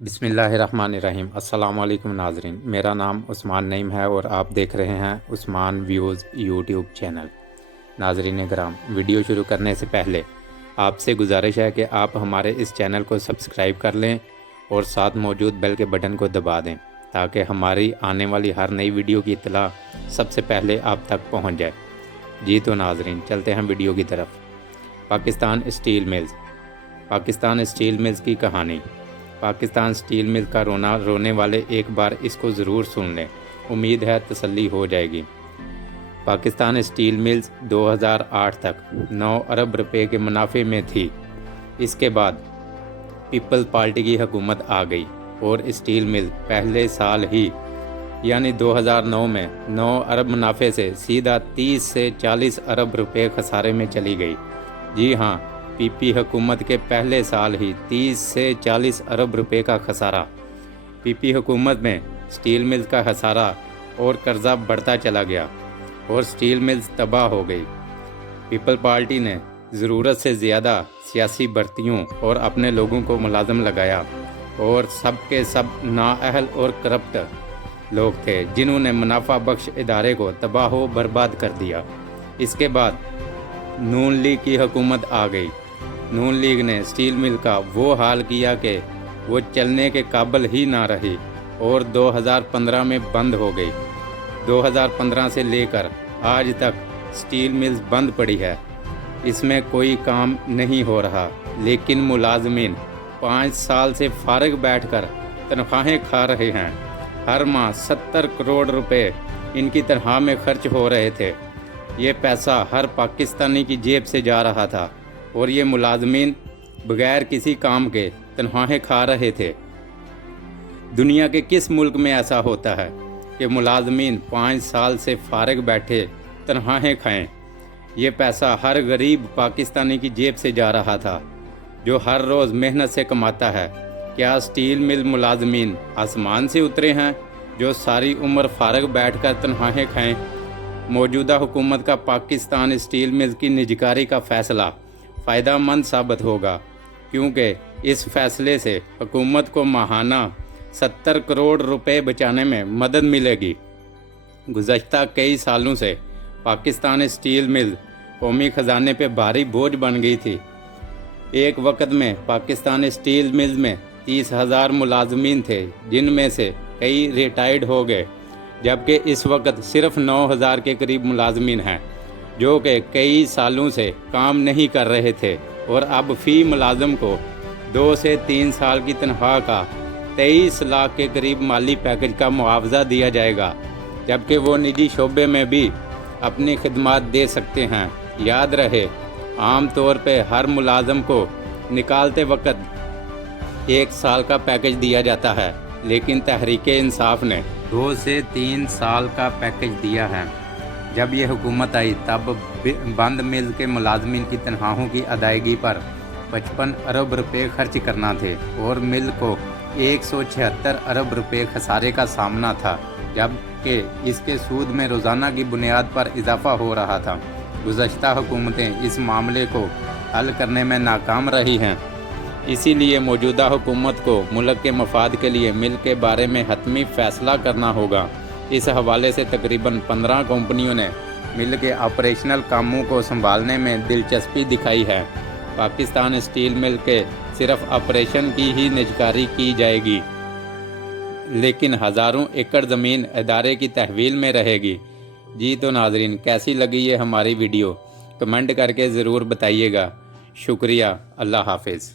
بسم اللہ الرحمن الرحیم۔ السلام علیکم ناظرین، میرا نام عثمان نعیم ہے اور آپ دیکھ رہے ہیں عثمان ویوز یوٹیوب چینل۔ ناظرین کرام، ویڈیو شروع کرنے سے پہلے آپ سے گزارش ہے کہ آپ ہمارے اس چینل کو سبسکرائب کر لیں اور ساتھ موجود بیل کے بٹن کو دبا دیں تاکہ ہماری آنے والی ہر نئی ویڈیو کی اطلاع سب سے پہلے آپ تک پہنچ جائے۔ جی تو ناظرین، چلتے ہیں ویڈیو کی طرف۔ Pakistan steel mills. Pakistan steel mills کی کہانی۔ پاکستان اسٹیل مل کا رونے والے ایک بار اس کو ضرور سن لیں، امید ہے تسلی ہو جائے گی۔ پاکستان اسٹیل ملز 2008 تک 9 ارب روپے کے منافع میں تھی۔ اس کے بعد پیپلز پارٹی کی حکومت آ گئی اور اسٹیل مل پہلے سال ہی یعنی 2009 میں 9 ارب منافع سے سیدھا 30 سے 40 ارب روپے خسارے میں چلی گئی۔ جی ہاں، پی پی حکومت کے پہلے سال ہی 30 سے 40 ارب روپے کا خسارہ۔ پی پی حکومت میں اسٹیل ملز کا خسارہ اور قرضہ بڑھتا چلا گیا اور اسٹیل ملز تباہ ہو گئی۔ پیپل پارٹی نے ضرورت سے زیادہ سیاسی بھرتیوں اور اپنے لوگوں کو ملازم لگایا اور سب کے سب نااہل اور کرپٹ لوگ تھے جنہوں نے منافع بخش ادارے کو تباہ و برباد کر دیا۔ اس کے بعد نون لیگ کی حکومت آ گئی۔ نون لیگ نے اسٹیل مل کا وہ حال کیا کہ وہ چلنے کے قابل ہی نہ رہی اور 2015 میں بند ہو گئی۔ 2015 سے لے کر آج تک اسٹیل ملز بند پڑی ہے، اس میں کوئی کام نہیں ہو رہا، لیکن ملازمین 5 سال سے فارغ بیٹھ کر تنخواہیں کھا رہے ہیں۔ ہر ماہ 70 کروڑ روپے ان کی تنخواہ میں خرچ ہو رہے تھے۔ یہ پیسہ ہر پاکستانی کی جیب سے جا رہا تھا اور یہ ملازمین بغیر کسی کام کے تنخواہیں کھا رہے تھے۔ دنیا کے کس ملک میں ایسا ہوتا ہے کہ ملازمین 5 سال سے فارغ بیٹھے تنخواہیں کھائیں؟ یہ پیسہ ہر غریب پاکستانی کی جیب سے جا رہا تھا جو ہر روز محنت سے کماتا ہے۔ کیا اسٹیل مل ملازمین آسمان سے اترے ہیں جو ساری عمر فارغ بیٹھ کر تنخواہیں کھائیں؟ موجودہ حکومت کا پاکستان اسٹیل ملز کی نجکاری کا فیصلہ فائدہ مند ثابت ہوگا، کیونکہ اس فیصلے سے حکومت کو ماہانہ 70 کروڑ روپے بچانے میں مدد ملے گی۔ گزشتہ کئی سالوں سے پاکستان اسٹیل مل قومی خزانے پہ بھاری بوجھ بن گئی تھی۔ ایک وقت میں پاکستان اسٹیل ملز میں 30,000 ملازمین تھے، جن میں سے کئی ریٹائرڈ ہو گئے، جبکہ اس وقت صرف 9,000 کے قریب ملازمین ہیں جو کہ کئی سالوں سے کام نہیں کر رہے تھے، اور اب فی ملازم کو 2 سے 3 سال کی تنخواہ کا 23 لاکھ کے قریب مالی پیکج کا معاوضہ دیا جائے گا، جبکہ وہ نجی شعبے میں بھی اپنی خدمات دے سکتے ہیں۔ یاد رہے، عام طور پہ ہر ملازم کو نکالتے وقت 1 سال کا پیکج دیا جاتا ہے، لیکن تحریک انصاف نے 2 سے 3 سال کا پیکج دیا ہے۔ جب یہ حکومت آئی تب بند مل کے ملازمین کی تنخواہوں کی ادائیگی پر 55 ارب روپے خرچ کرنا تھے اور مل کو 176 ارب روپے خسارے کا سامنا تھا، جبکہ اس کے سود میں روزانہ کی بنیاد پر اضافہ ہو رہا تھا۔ گزشتہ حکومتیں اس معاملے کو حل کرنے میں ناکام رہی ہیں، اسی لیے موجودہ حکومت کو ملک کے مفاد کے لیے مل کے بارے میں حتمی فیصلہ کرنا ہوگا۔ اس حوالے سے تقریباً 15 کمپنیوں نے مل کے آپریشنل کاموں کو سنبھالنے میں دلچسپی دکھائی ہے۔ پاکستان اسٹیل مل کے صرف آپریشن کی ہی نجکاری کی جائے گی، لیکن ہزاروں ایکڑ زمین ادارے کی تحویل میں رہے گی۔ جی تو ناظرین، کیسی لگی یہ ہماری ویڈیو؟ کمنٹ کر کے ضرور بتائیے گا۔ شکریہ، اللہ حافظ۔